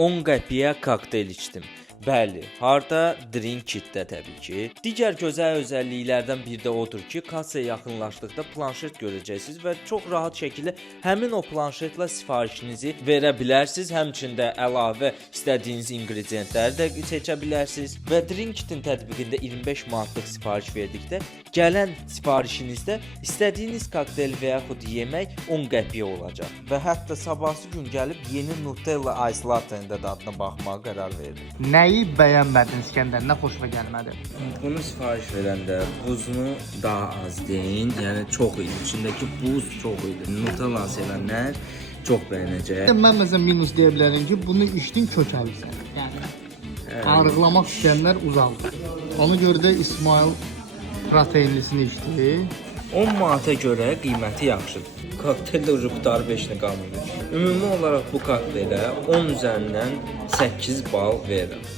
10 qəpiyə kokteyl içdim. Bəli, harda? Drink kitdə təbii ki. Digər gözəl özəlliklərdən biri də odur ki, kassaya yaxınlaşdıqda planşet görəcəksiniz və çox rahat şəkildə həmin o planşetlə sifarişinizi verə bilərsiniz. Həmçində əlavə istədiyiniz inqrediyentləri də seçə bilərsiniz və Drink kitin tətbiqində 25 manatlıq sifariş verdikdə gələn sifarişinizdə istədiyiniz kokteyl və yaxud yemək 10 qəpiyə olacaq. Və hətta sabahsı gün gəlib yeni Nutella Ice Latte-nin də dadına baxmağa qərar verdim. Nəyi bəyənmədin İskəndər? Nə xoşuna gəlmədi? Bunu sifariş verəndə buzunu daha az deyin. Yəni çox idi. İçindəki buz çox idi. Nutella sevənlər çox bəyənəcək. Mən məsələn minus deyə bilərəm ki, bunu içdin kökəlsən. Yəni arıqlamaq istəyənlər uzaldı. Ona görə də İsmail proteinlisini içdi. 10 manata görə qiyməti yaxşıdır. Kokteyl də qutarı 5-ni qalmır. Ümumi olaraq bu kokteylə 10 üzərindən 8 bal verirəm.